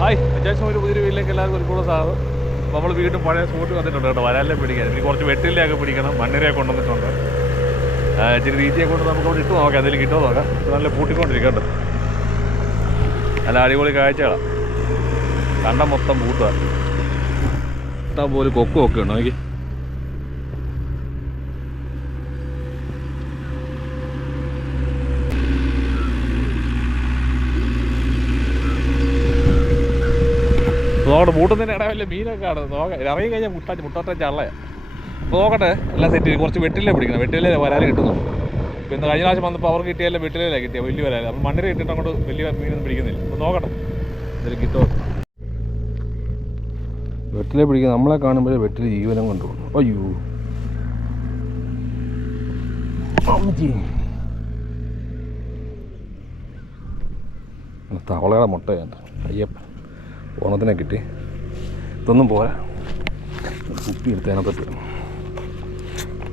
Hi അത്യാവശ്യം ഒരു പുതിയൊരു വീട്ടിലേക്ക് എല്ലാവർക്കും ഒരു കൂടെ സാറ് നമ്മൾ വീണ്ടും പഴയ സ്പോട്ട് വന്നിട്ടുണ്ട് കേട്ടോ വരാലെ പിടിക്കാൻ. എനിക്ക് കുറച്ച് വെട്ടിലൊക്കെ പിടിക്കണം മണ്ണിരയൊക്കെ കൊണ്ടുവന്നിട്ടുണ്ട്. ഇച്ചിരി രീതിയെ കൊണ്ട് നമുക്ക് അവിടെ ഇട്ട് നോക്കാം എന്തെങ്കിലും കിട്ടുമോ നോക്കാം. നല്ല പൂട്ടിക്കൊണ്ടിരിക്കട്ടെ നല്ല അടിപൊളി കാഴ്ചകളാണ് കണ്ട മൊത്തം പൂട്ടുക ഇട്ടാൽ പോലും കൊക്കും ഒക്കെ ഉണ്ടോ എനിക്ക് നോക്കട്ടെ മൂട്ടുന്നതിന് ഇടയിൽ വലിയ മീനൊക്കെ ആണ് നോക്കാം ഇറങ്ങി കഴിഞ്ഞാൽ മുട്ട മുട്ടോട്ട ചള്ളയാ. അപ്പോൾ നോക്കട്ടെ എല്ലാം സെറ്റ് ചെയ്ത് കുറച്ച് വെട്ടിലേ പിടിക്കണം. വെട്ടിലേ വരാൽ കിട്ടുന്നു. ഇന്ന് കഴിഞ്ഞ പ്രാവശ്യം വന്നപ്പോൾ അവർക്ക് കിട്ടിയല്ല വെട്ടിലേ കിട്ടിയ വലിയ വരാൽ അപ്പം മണ്ണിൽ കിട്ടിയിട്ട് അങ്ങോട്ട് വലിയ മീനൊന്നും പിടിക്കുന്നില്ല. അപ്പോൾ നോക്കട്ടെ എന്തെങ്കിലും കിട്ടുമോ വെട്ടിലെ പിടിക്കുക നമ്മളെ കാണുമ്പോഴേ വെട്ടിൽ ജീവനം കൊണ്ടുപോകും അയ്യോ. തവളയുടെ മുട്ടയുണ്ട് അയ്യപ്പ. ഓണത്തിനെ കിട്ടി. ഇതൊന്നും പോരാ. കുപ്പി എടുത്ത് അതിനകത്തോട്ട്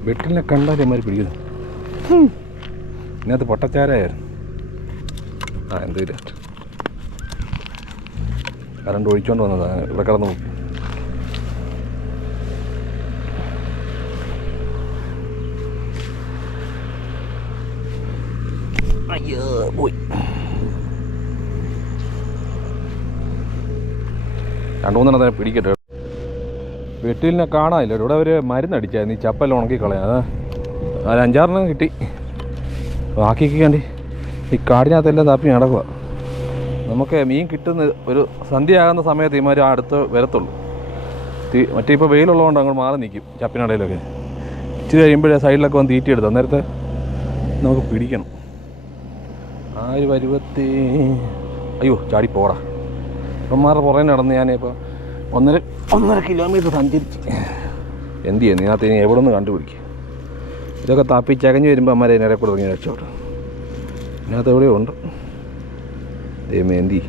വെട്ടിലിനെ കണ്ടാൽ മാതിരി പിടിക്കുന്നു. ഇതിനകത്ത് പൊട്ടച്ചാരായിരുന്നു. ആ എന്ത് കരണ്ട് ഒഴിച്ചോണ്ട് വന്നതാണ് ഇവിടെ കടന്നു മുക്കി അയ്യോ പോയി. രണ്ടു തന്നെ പിടിക്കട്ടെ. വെട്ടിലിനെ കാണാനില്ല. ഇവിടെ അവർ മരുന്നടിച്ചായിരുന്നു. ഈ ചപ്പെല്ലാം ഉണക്കി കളയാൻ അത് അഞ്ചാറെണ്ണം കിട്ടി. ബാക്കിയൊക്കെ കണ്ടി ഈ കാടിനകത്തെല്ലാം തപ്പി നടക്കുക നമുക്ക് മീൻ കിട്ടുന്ന ഒരു സന്ധ്യയാകുന്ന സമയത്ത് ഇമാർ അടുത്ത് വരത്തുള്ളൂ. തീ മറ്റേ ഇപ്പോൾ വെയിലുള്ളതുകൊണ്ട് അങ്ങോട്ട് മാറി നിൽക്കും ചപ്പിനടയിലൊക്കെ. ഇച്ചിരി കഴിയുമ്പോഴേ സൈഡിലൊക്കെ വന്ന് തീറ്റിയെടുത്ത് അന്നേരത്തെ നമുക്ക് പിടിക്കണം. ആ ഒരു പരുവത്തി അയ്യോ ചാടി പോടാ. ഇവന്മാരുടെ പുറകെ നടന്ന് ഞാനിപ്പോൾ ഒന്നര ഒന്നര കിലോമീറ്റർ സഞ്ചരിച്ച്. എന്ത് ചെയ്യുന്നു? ഇതിനകത്ത് ഇനി എവിടെ നിന്ന് കണ്ടുപിടിക്കും? ഇതൊക്കെ താപ്പി ചകഞ്ഞ് വരുമ്പോൾ അമ്മമാരെ ഇതിനിടെ കൂടെ ഇറങ്ങി രക്ഷപ്പെട്ടു. ഇതിനകത്ത് എവിടെയോ ഉണ്ട്. ദൈവമേ എന്തി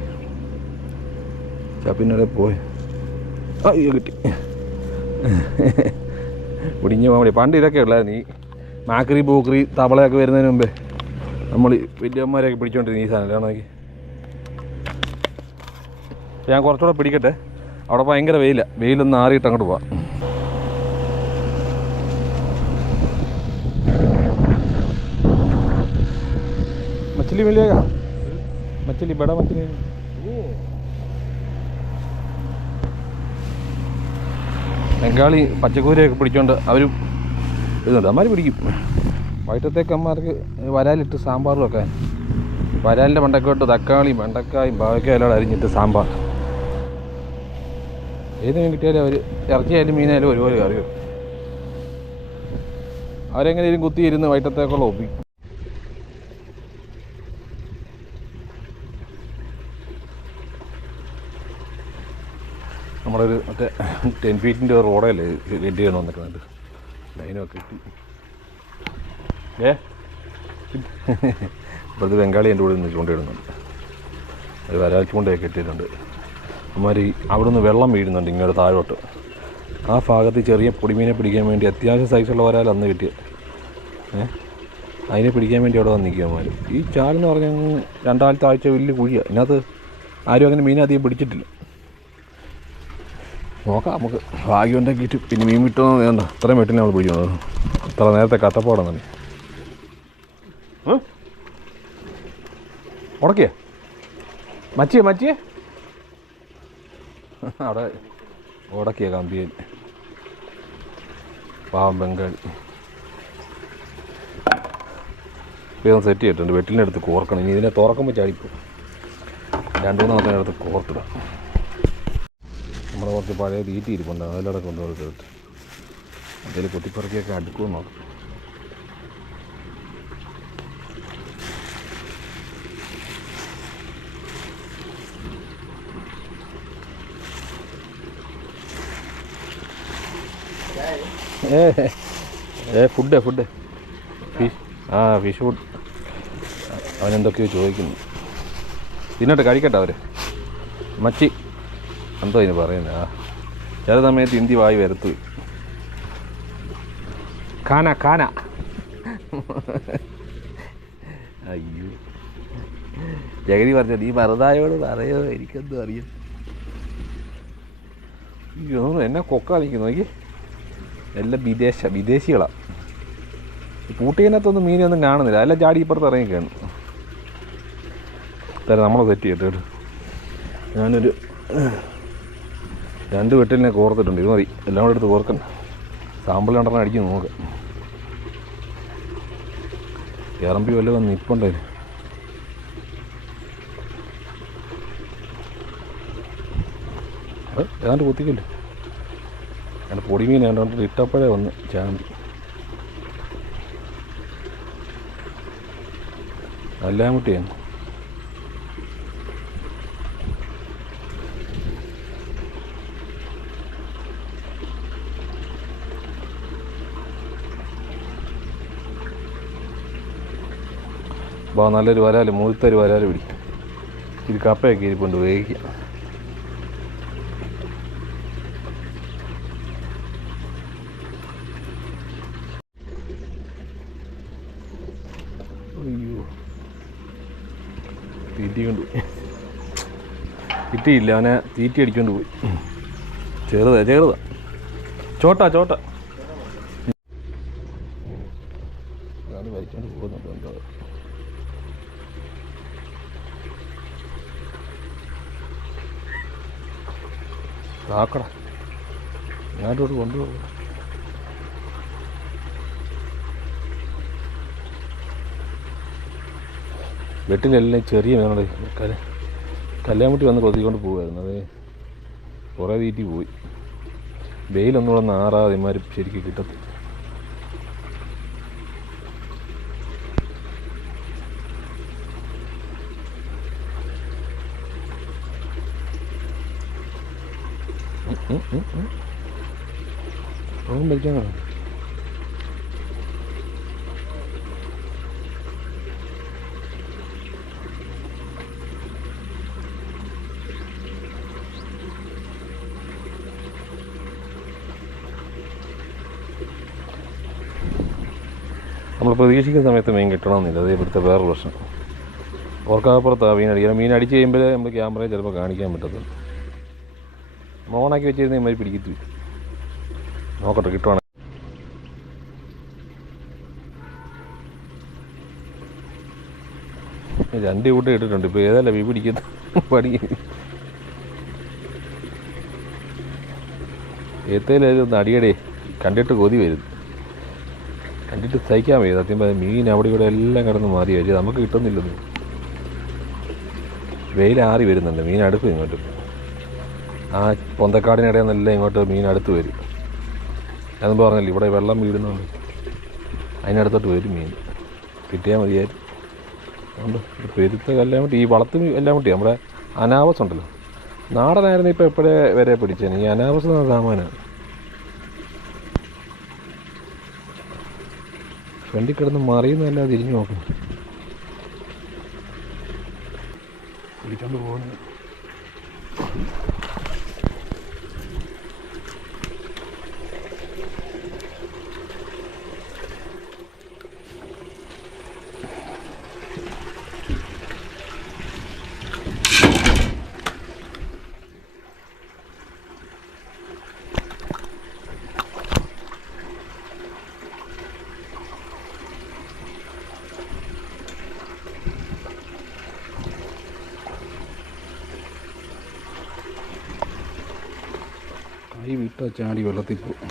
ചപ്പിനിടെ പോയി. അയ്യോ കിട്ടി. ഒടിഞ്ഞു പോകാൻ പണ്ട് ഇതൊക്കെ ഉള്ളായിരുന്നു. ഈ മാക്രി പൂക്രി തവളയൊക്കെ വരുന്നതിന് മുമ്പേ നമ്മൾ വലിയമ്മമാരെയൊക്കെ പിടിച്ചോണ്ടിരുന്ന ഈ സാധനം. നോക്കി. ഞാൻ കുറച്ചുകൂടെ പിടിക്കട്ടെ. അവിടെ ഭയങ്കര വെയില. വെയിലൊന്ന് ആറിയിട്ട് അങ്ങോട്ട് പോവാം. മച്ചിലി മിലേഗ മച്ചിലി ബട മച്ചിലി. ബംഗാളി പച്ചക്കൂരയൊക്കെ പിടിച്ചോണ്ട് അവരും ഇതുണ്ട്. അമ്മമാർ പിടിക്കും. വൈകിട്ടത്തേക്ക് അമ്മമാർക്ക് വരാലിട്ട് സാമ്പാറും ഒക്കെ. വരാലിന്റെ മണ്ടക്കോട്ട് തക്കാളിയും വെണ്ടക്കായും ബാവയ്ക്കായും എല്ലാം അരിഞ്ഞിട്ട് സാമ്പാർ. ഏത് മീൻ കിട്ടിയാലും അവർ ഇറച്ചിയായാലും മീനായാലും ഒരുപോലെ കറി വരും. അവരെങ്ങനെയും കുത്തിയിരുന്ന് വൈറ്റത്തേക്കുള്ള ഒപ്പി. നമ്മുടെ ഒരു മറ്റേ ടെൻ ഫീറ്റിന്റെ റോഡല്ലേ റെഡി ചെയ്യണം വന്നിട്ടുണ്ട് ലൈനൊക്കെ കിട്ടി ഏ? ഇപ്പോഴത്തെ ബംഗാളി എന്റെ കൂടെ നിന്ന് ചൂണ്ടയിടുന്നുണ്ട് അത് വരാൽ ചൂണ്ടയൊക്കെ ഇട്ടിട്ടുണ്ട് അവിടെ നിന്ന് വെള്ളം വീഴുന്നുണ്ട് ഇങ്ങോട്ട് താഴോട്ട്. ആ ഭാഗത്ത് ചെറിയ പൊടിമീനെ പിടിക്കാൻ വേണ്ടി അത്യാവശ്യം സൈസുള്ള വരാൽ അന്ന് കിട്ടിയത് ഏഹ് അതിനെ പിടിക്കാൻ വേണ്ടി അവിടെ വന്നിരിക്കുക അമ്മമാർ ഈ ചാലെന്ന് പറഞ്ഞാൽ രണ്ടാമത്തെ ആഴ്ച വലിയ കുഴിയാണ് ഇതിനകത്ത് ആരും അങ്ങനെ മീൻ അധികം പിടിച്ചിട്ടില്ല. നോക്കാം നമുക്ക്. ഭാഗ്യം ഉണ്ടാക്കിയിട്ട് പിന്നെ മീൻ കിട്ടുമോ വേണ്ട. അത്രയും വെട്ടിന് നമ്മൾ പിടിക്കുന്നത് അത്ര നേരത്തെ കത്തപ്പാടാണ് തന്നെ ഉടക്കിയേ? മച്ചിയേ മച്ചിയെ? അവിടെ ഓടക്കിയ കമ്പിയൻ പാവം ബംഗാളി ഇപ്പം സെറ്റ് ചെയ്തിട്ടുണ്ട്. വെട്ടിലിന്റെ അടുത്ത് കോർക്കണം. ഇനി ഇതിനെ തുറക്കുമ്പോൾ ചാടിപ്പോ രണ്ടു മൂന്ന് ദിവസത്തിന്റെ അടുത്ത് കോർത്തിടാം. നമ്മുടെ കുറച്ച് പഴയ തീറ്റി ഇരിപ്പുണ്ട്. അതിലൂടെ കൊണ്ടുപോയി അതിൽ കുത്തിപ്പറക്കിയൊക്കെ അടുക്കുമെന്ന് നോക്കാം. ഏ ഫുഡ് ഫുഡ് ഫിഷ് ആ ഫിഷ് ഫുഡ് അവനെന്തൊക്കെയോ ചോദിക്കുന്നു. തിന്നട്ടെ കഴിക്കട്ടെ അവർ മച്ചി എന്തോ ഇതിന് പറയുന്നത് ആ ചില സമയത്ത് ഹിന്ദി വായി വരത്തു. കാന കാന അയ്യോ. ജഗതി പറഞ്ഞത് ഈ മറുതായോട് പറയോ എനിക്കെന്തോ അറിയാം. എന്നെ കൊക്കാ നിൽക്കുന്നു നോക്കി എല്ലാം വിദേശ വിദേശികളാണ് പൂട്ടിയതിനകത്തൊന്നും മീനൊന്നും കാണുന്നില്ല. എല്ലാം ചാടി ഇപ്പുറത്ത് ഇറങ്ങിക്കാണ് തരാം നമ്മളെ സെറ്റ് ചെയ്തിട്ട് ഞാനൊരു രണ്ട് വെട്ടിലിനെ കോർത്തിട്ടുണ്ട്. ഇത് മതി. എല്ലാം കൂടെ എടുത്ത് കോർക്കണ്ട. സാമ്പിൾ രണ്ടെണ്ണം അടിക്കും നോക്കാം ഇറമ്പി വല്ലതും നിപ്പുണ്ടേ ഏതാണ്ട് കുത്തിക്കില്ല? അങ്ങനെ പൊടിമീൻ കണ്ടുകൊണ്ട് ഇട്ടപ്പോഴേ വന്ന് ചാമ്പി. അല്ലാമുട്ടിയാണ് അപ്പോൾ നല്ലൊരു വരാൽ മുഴുത്തൊരു വരാൽ പിടിക്കും. ഇത് കപ്പയൊക്കെ ഇരിപ്പുണ്ട് വേവിക്കുക അയ്യോ തീറ്റി കൊണ്ട് പോയി കിട്ടിയില്ല അവനെ തീറ്റി അടിച്ചുകൊണ്ട് പോയി. ചെറുതാ ചെറുതാ. ചോട്ടാ ചോട്ട. വലിച്ചോണ്ട് പോകുന്നുണ്ട് എന്തോ. ആക്കട ഞാനോട് കൊണ്ടുപോകും. വെട്ടിലെല്ലാം ചെറിയ വേണം കല കല്യാൺമുട്ടി വന്ന് കൊത്തിക്കൊണ്ട് പോകുമായിരുന്നു അത് കുറേ തീറ്റി പോയി. വെയിലൊന്നുകൂടെ നാറാതെ ഇമാര് ശരിക്കും കിട്ടത്തില്ല. ഉം, ഉം, ഉം. നമ്മൾ പ്രതീക്ഷിക്കുന്ന സമയത്ത് മീൻ കിട്ടണമെന്നില്ല. അത് ഇവിടുത്തെ വേറെ പ്രശ്നം. ഓർക്കാപ്പുറത്താണ് മീൻ അടിക്കുക മീൻ അടിച്ച് കഴിയുമ്പോൾ നമ്മൾ ക്യാമറയിൽ ചിലപ്പോൾ കാണിക്കാൻ പറ്റത്തുള്ളൂ. മോണാക്കി വെച്ചിരുന്ന ഇമാതിരി പിടിക്കത്തില്ല. നോക്കട്ടെ കിട്ടുവാണ് രണ്ട് കൂട്ടം ഇട്ടിട്ടുണ്ട്. ഇപ്പോൾ ഏതല്ല വീ പിടിക്കുന്നു പടി ഏത്തേലും അടിയടേ കണ്ടിട്ട് കൊതി വരും കണ്ടിട്ട് സഹിക്കാൻ വയ്യ. സത്യം പറഞ്ഞാൽ മീൻ അവിടെ ഇവിടെ എല്ലാം കിടന്ന് മാറി. വരിക നമുക്ക് കിട്ടുന്നില്ലെന്ന് വെയിലാറി വരുന്നുണ്ട്. മീൻ അടുക്കും ഇങ്ങോട്ട്. ആ പൊന്തക്കാടിനിടയിൽ നിന്നെല്ലാം ഇങ്ങോട്ട് മീൻ അടുത്ത് വരും. ഞാൻ പറഞ്ഞില്ല. ഇവിടെ വെള്ളം വീഴുന്നുണ്ട്. അതിനടുത്തോട്ട് വരും മീൻ. കിട്ടിയാൽ മതിയായിരുന്നു. അതുകൊണ്ട് പെരുത്ത കല്ലാമട്ടി ഈ എല്ലാം കല്ലാമട്ടി നമ്മുടെ അനാവസ് ഉണ്ടല്ലോ. നാടനായിരുന്നു ഇപ്പോൾ എപ്പോഴേ വരെ പിടിച്ചേനെ ഈ അനാവസ് സാമാനാണ്. ഫ്രണ്ടിൽ കിടന്ന് മറിയുന്നതല്ല തിരിഞ്ഞു നോക്കും. പിടിച്ചോണ്ട് പോകുന്നു കൈ വിട്ട ചാടി വെള്ളത്തിൽ പോകും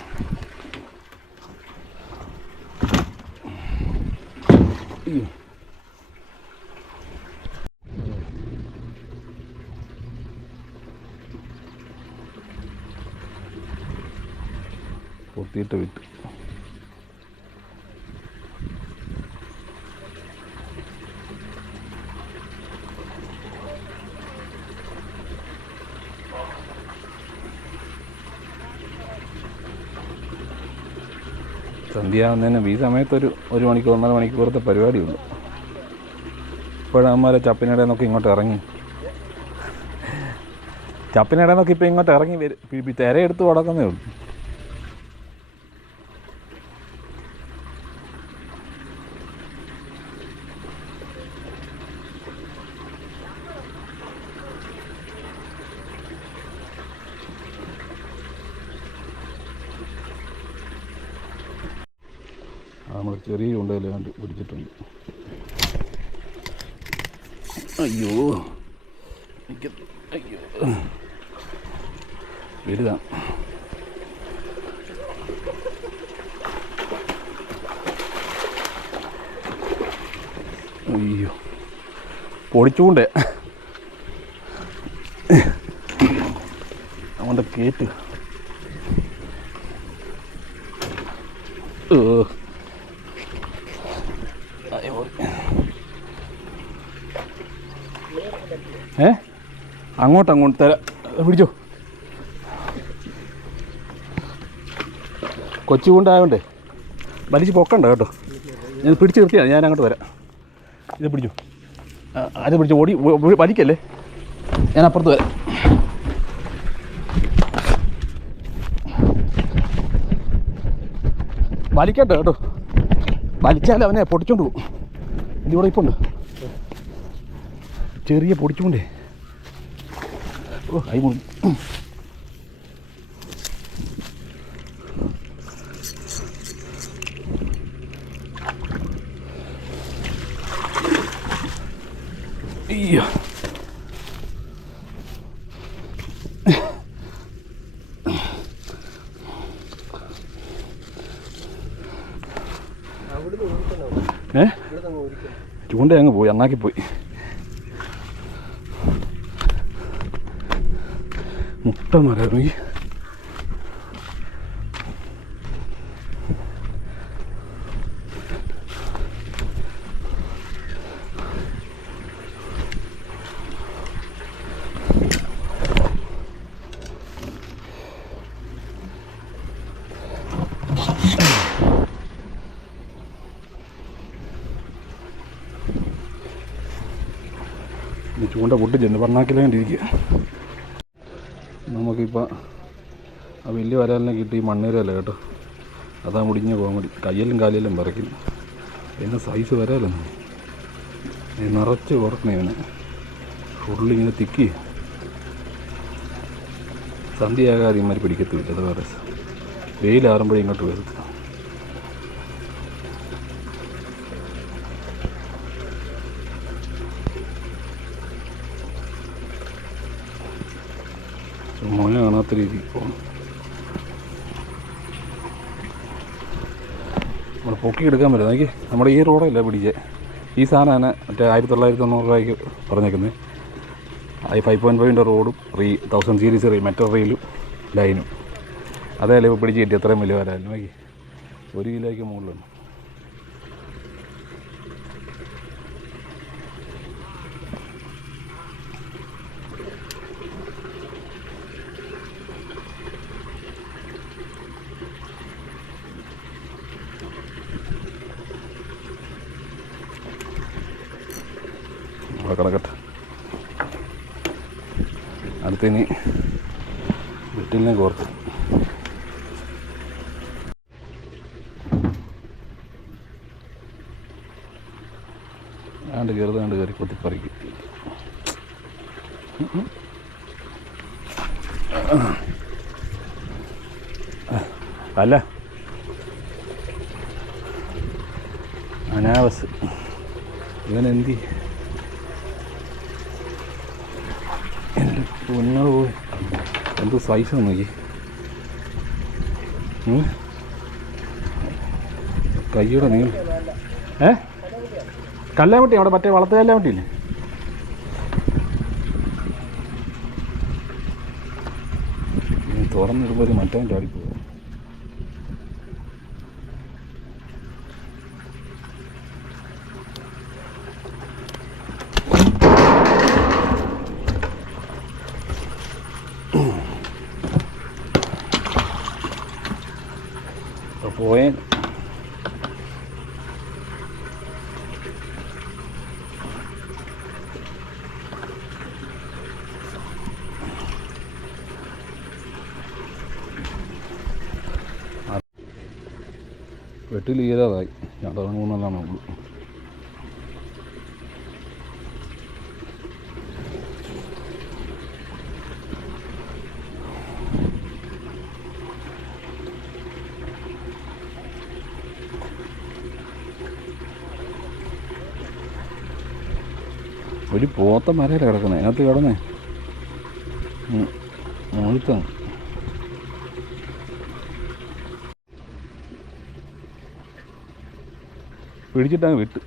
വിട്ടു. സന്ധ്യാവുന്നതിന് ഈ സമയത്തൊരു ഒരു മണിക്കൂർ ഒന്നര മണിക്കൂറത്തെ പരിപാടിയുള്ളൂ. ഇപ്പോഴമ്മമാരെ ചപ്പിനിടെ നോക്കി ഇങ്ങോട്ട് ഇറങ്ങി. ചപ്പിനിടെ നോക്കി ഇപ്പോൾ ഇങ്ങോട്ട് ഇറങ്ങി വരും. തിരയെടുത്ത് കൊടുക്കുന്നേ ഉള്ളൂ നമ്മൾ ചെറിയ ചൂണ്ടയിൽ കണ്ട് പിടിച്ചിട്ടുണ്ട് അയ്യോ എനിക്ക് അയ്യോ. വലുതാ അയ്യോ. പൊടിച്ചുകൊണ്ടേ അവന്റെ കേറ്റ് ഏ. അയ്യോ. ഏ അങ്ങോട്ട് അങ്ങോട്ട് തരാം പിടിച്ചോ. കൊച്ചു കൊണ്ടായതുകൊണ്ടേ വലിച്ച് പൊക്കണ്ട കേട്ടോ. ഞാൻ പിടിച്ച് നിർത്തിയാണ് ഞാൻ അങ്ങോട്ട് വരാം. ഇത് പിടിച്ചു. അത് പിടിച്ചു ഓടി വലിക്കല്ലേ? ഞാൻ അപ്പുറത്ത് വരാം. വലിക്കട്ടെ കേട്ടോ. വലിച്ചാൽ അവനെ പൊടിച്ചോണ്ട് പോകും. ഇതിവിടെ ഇപ്പുണ്ട്. ചെറിയ പൊടിച്ചുകൊണ്ടേ. കൈ മുറി അയ്യോ ഏ ചൂണ്ട അങ്ങ് പോയി അന്നാക്കി പോയി മുട്ട മരം ഈ ഈ ചൂണ്ട പൊട്ടിച്ചെന്ന് പറഞ്ഞാക്കില്ലാണ്ടിരിക്കുക നമുക്കിപ്പോൾ ആ വലിയ വരാലിനെ കിട്ടി മണ്ണേരല്ല കേട്ടോ. അതാ മുടിഞ്ഞ കോമഡി കയ്യിലും കാലിലും പറിക്കും. എന്നെ സൈസ് വരാലെന്ന് നിറച്ച് ഓർക്കണേ ഇവനെ. ഫുള്ളിങ്ങനെ തിക്കി. സന്ധ്യയാകാതെ ഇമാർ പിടിക്കത്തില്ല. അത് വേറെ വെയിലാറുമ്പോഴേ ഇങ്ങോട്ട് വരത്തില്ല മോനെ കാണാത്ത പോകണം നമ്മൾ പൊക്കി എടുക്കാൻ പറ്റും. നോക്കി നമ്മുടെ ഈ റോഡല്ല പിടിച്ചേ? ഈ സാധനമാണ് മറ്റേ ആയിരത്തി തൊള്ളായിരത്തി തൊണ്ണൂറ് രൂപയ്ക്ക് പറഞ്ഞേക്കുന്നത് ഈ ഫൈവ് പോയിന്റ് ഫൈവിന്റെ റോഡും റീ തൗസൻഡ് സീരീസ് റീ മെറ്റൽ റീലും ലൈനും അതല്ലേ ഇപ്പോൾ പിടിച്ച് കിട്ടി എത്രയും വലിയ വരാലും നോക്കി ഒരു കിലോയ്ക്ക് മുകളിലാണ് കിടക്കട്ടെ അടുത്തിനി വെറ്റിലിനെ കോർത്ത്. ആണ്ട് കയറുന്നത് കണ്ട് കയറി കൊത്തിപ്പറിക്കും അല്ല. അനാവസ്. ഇവൻ എന്തി എന്റെ പൊന്നോ എന്ത് സൈസ് നോക്കി? കയ്യുടെ നീ ഏ? കല്ലാമുട്ടി അവിടെ മറ്റേ വളർത്ത കല്ലാമട്ടിയില്ലേ തുറന്നിടുമ്പോൾ ഒരു മറ്റവൻ ചാടിപ്പോകും വെട്ടിൽ ചെയ്തതായി ഞാൻ തുടങ്ങുന്നതാണ് ഉള്ളൂ ഒരു പോത്ത മരയിൽ കിടക്കുന്നത് അതിനകത്ത് കിടന്നേ. മുഴുത്താണ് പിടിച്ചിട്ടങ്ങ് വിട്ട്.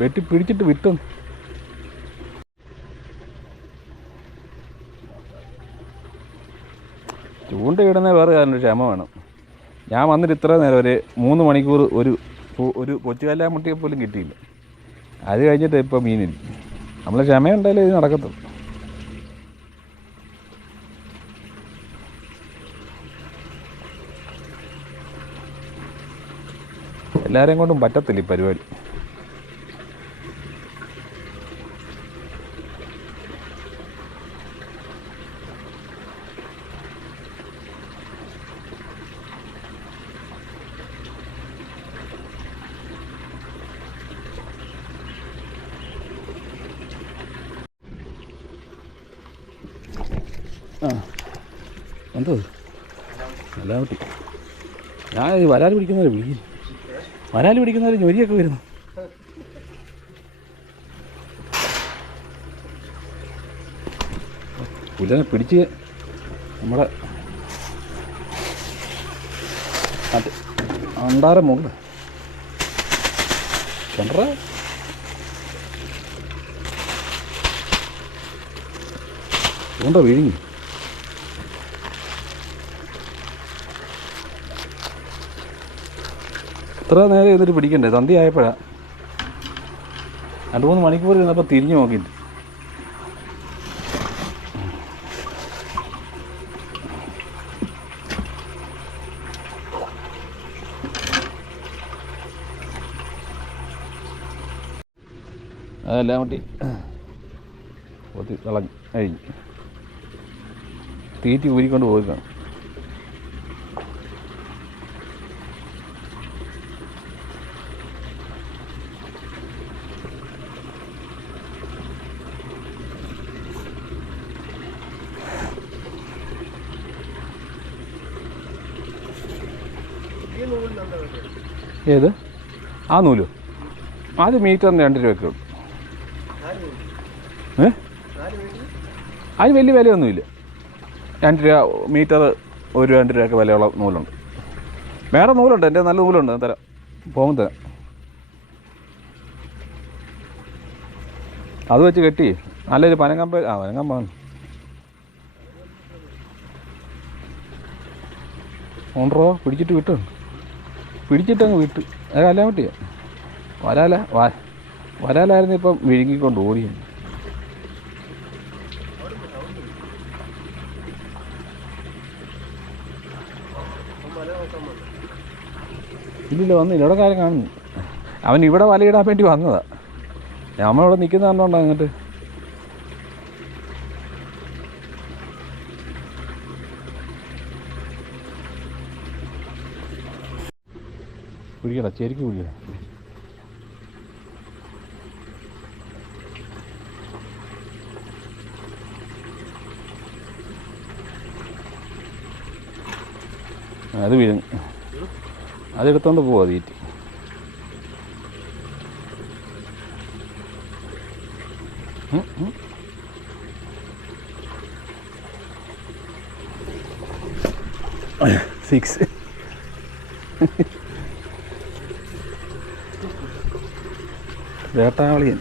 വെട്ടി പിടിച്ചിട്ട് വിട്ടു. ചൂണ്ടയിടുന്ന വേറെ കാരണം ക്ഷമ വേണം. ഞാൻ വന്നിട്ട് ഇത്ര നേരം ഒരു മൂന്ന് മണിക്കൂർ ഒരു ഒരു കൊച്ചുകല്ലാമുട്ടിയെ പോലും കിട്ടിയില്ല. അത് കഴിഞ്ഞിട്ട് ഇപ്പോൾ മീനില്ല. നമ്മൾ ക്ഷമയുണ്ടായാലേ ഇത് നടക്കത്തുള്ളൂ. എല്ലാവരെയും കൊണ്ടും പറ്റത്തില്ല ഈ പരിപാടി. ആ. എന്തോ? എല്ലാം കുട്ടി. ഞാൻ വരാൻ പിടിക്കുന്നവരെ വിളിക്കുന്നു വരാൽ പിടിക്കുന്നവർ ജോലിയൊക്കെ വരുന്നു. പുലനെ പിടിച്ച് നമ്മുടെ മറ്റേ അണ്ടാരം മുകളിൽ കണ്ടറ ഉണ്ടോ വിഴുങ്ങി. ഇത്ര നേരം ഇരുന്നിട്ട് പിടിക്കണ്ടേ? തന്തി ആയപ്പോഴാ. രണ്ട് മൂന്ന് മണിക്കൂർ ഇരുന്നപ്പോൾ തിരിഞ്ഞു നോക്കിയിട്ട്. അതെല്ലാം കൂട്ടി കളഞ്ഞു കഴിഞ്ഞു തീറ്റി ഊരിക്കൊണ്ട് പോയി കാണും ഏത്? ആ നൂലോ. അത് മീറ്ററിന് രണ്ട് രൂപയ്ക്ക് ഏ? അതിന് വലിയ വിലയൊന്നുമില്ല. രണ്ട് രൂപ മീറ്റർ ഒരു രണ്ട് രൂപയൊക്കെ വിലയുള്ള നൂലുണ്ട്. വേറെ നൂലുണ്ട് എന്റെ നല്ല നൂലുണ്ട് തരാം. പോകുമ്പോൾ തരാം. അത് വെച്ച് കെട്ടി. നല്ലൊരു പനങ്കമ്പ ആ പനങ്ങമ്പ ഉണ്ടോ? പിടിച്ചിട്ട് വിട്ടു. പിടിച്ചിട്ടങ്ങ് വിട്ടു. അത് കല്ലാൻ പറ്റിയ വരാല വരാലായിരുന്നു ഇപ്പം വിഴുങ്ങിക്കൊണ്ട് ഓടി ഇല്ലില്ല വന്നില്ല. ഇവിടെ കാര്യം കാണുന്നു? അവൻ ഇവിടെ വലയിടാൻ വേണ്ടി വന്നതാ. നമ്മളിവിടെ നിൽക്കുന്ന കണ്ടോണ്ടാ അങ്ങോട്ട്? ശരിക്കും പിടിക്കടാ അത് വിഴുങ്ങ അതെടുത്തോണ്ട് പോവാ തീറ്റി. സിക്സ് വേട്ടാവളിയൻ.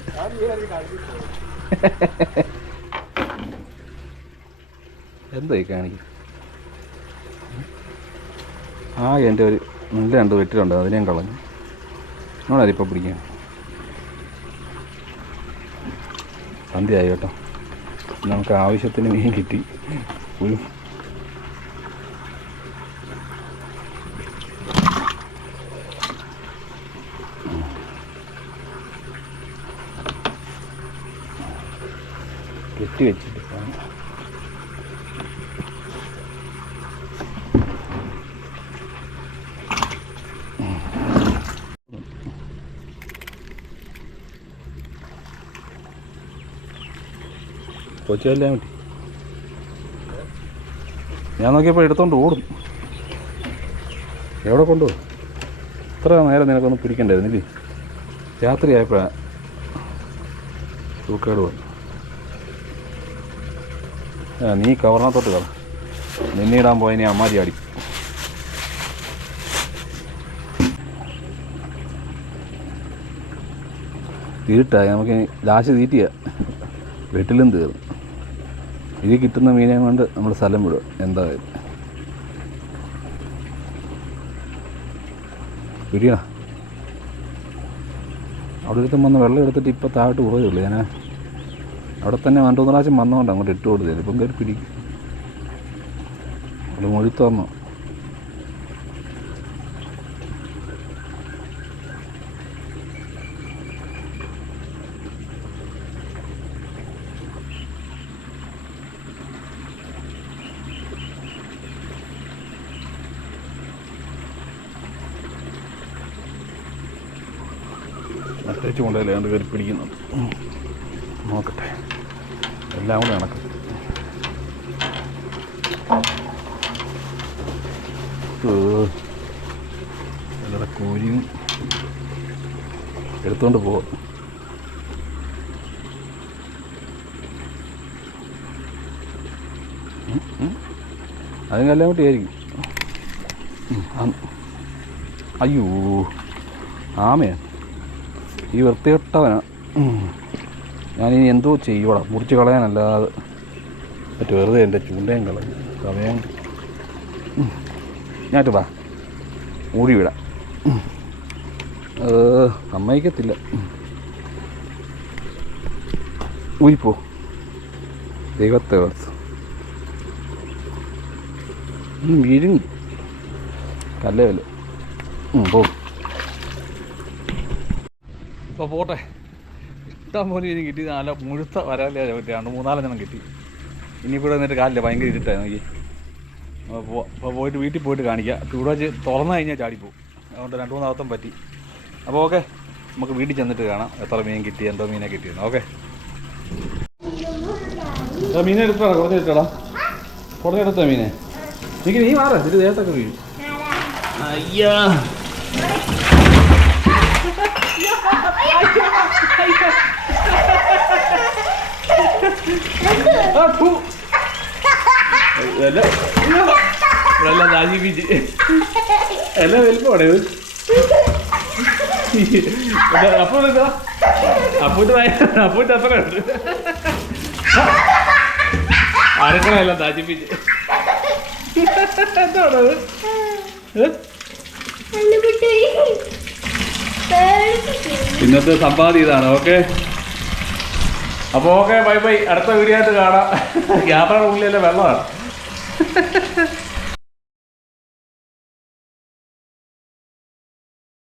എന്തായി കാണിക്കും? ആ എന്റെ ഒരു നല്ല രണ്ട് വെട്ടിലുണ്ട് അതിനെയും കളഞ്ഞു. നമ്മളതിപ്പോൾ പിടിക്കാം സന്ധ്യയായി കേട്ടോ. നമുക്ക് ആവശ്യത്തിന് മീൻ കിട്ടി. ഒരു കെട്ടി വെച്ചിട്ട് കൊച്ചല്ലേ വേണ്ടി ഞാൻ നോക്കിയപ്പോൾ എടുത്തോണ്ട് ഓടും. എവിടെ കൊണ്ടുപോകും? ഇത്ര നേരം നിനക്കൊന്ന് പിടിക്കണ്ടായിരുന്നില്ലേ രാത്രി ആയപ്പോഴാണ് തൂക്കേട് വന്നു നീ കവറിനകത്തോട്ട് കട നിന്നിടാൻ പോയ നീ അമ്മാതി അടി. തീട്ടായി നമുക്ക് ലാശ് തീറ്റിയ. വെട്ടിലും തീർന്നു. ഇനി കിട്ടുന്ന മീനെ കൊണ്ട് നമ്മൾ സ്ഥലം വിടുക എന്തായാലും. പിടിയണ അവിടെ ഒരുത്തം വന്ന് വെള്ളം എടുത്തിട്ട് ഇപ്പം താഴോട്ട് പോയുള്ളൂ ഞാൻ അവിടെ തന്നെ രണ്ടു മൂന്ന് പ്രാവശ്യം വന്നതുകൊണ്ട് അങ്ങോട്ട് ഇട്ട് കൊടുത്തത് ഇപ്പം കയറി പിടിക്കും അവിടെ മൊഴിത്ത് വന്നു. രണ്ട് കയറി പിടിക്കുന്നുണ്ട് നോക്കട്ടെ. എല്ലാം കൂടെ കണക്ക് ഇവിടെ കോരിയും എടുത്തുകൊണ്ട് പോകും. അതിന് എല്ലാം കൂട്ടിയായിരിക്കും ആയിരിക്കും. അയ്യോ ആമയാണ് ഈ വൃത്തികെട്ടവനാണ്. ഞാനിനി എന്തോ ചെയ്യണം മുറിച്ച് കളയാനല്ലാതെ. മറ്റു വെറുതെ എന്റെ ചൂണ്ടയും കളഞ്ഞു സമയം. ഞാറ്റ് വാ. ഊടി വിടാം. സമ്മതിക്കത്തില്ല. ഊരിപ്പോ. ദൈവത്തെ ഓർത്ത്. വീഴുങ്ങി. കല്ലേ വല്ലേ പോ. ഇപ്പോൾ പോട്ടെ. ഇഷ്ടം പോലെ ഇനി കിട്ടി നല്ല മുഴുത്ത പറ്റി രണ്ട് മൂന്നാലെണ്ണം കിട്ടി. ഇനിയിപ്പോൾ ഇവിടെ നിന്നിട്ട് കാലില്ല ഭയങ്കര ഇരുട്ടായി നോക്കി. അപ്പോൾ പോയിട്ട് വീട്ടിൽ പോയിട്ട് കാണിക്കാം. ചൂടാച്ച് തുറന്നു കഴിഞ്ഞാൽ ചാടിപ്പോവും. അതുകൊണ്ട് രണ്ട് മൂന്നാമത്തും പറ്റി. അപ്പോൾ ഓക്കെ നമുക്ക് വീട്ടിൽ ചെന്നിട്ട് കാണാം എത്ര മീൻ കിട്ടി എന്തോ മീനെ കിട്ടിയെന്ന്. ഓക്കെ. മീനെ എടുത്തോടാ. കുറച്ച് എടുത്തടാ മീനെ? എനിക്ക് നീ മാറാ ഇതിൽ ദേഹത്തൊക്കെ വീഴും. അയ്യാ. എല്ലാം വലിപ്പമാണ് ഇത്? അപ്പൊ അപ്പൂട്ട് അപ്പൂട്ട് അത്ര ഉണ്ട് അരക്കണെല്ലാം താജിപ്പിച്ച്? ഇന്നത്തെ സമ്പാദ്യം ഇതാണ് ഓക്കെ? അപ്പോൾ ഓക്കെ ബൈ ബൈ. അടുത്ത വീഡിയോ ആയിട്ട് കാണാം. യാത്ര ഉള്ളിലെ വെള്ളമാണ്.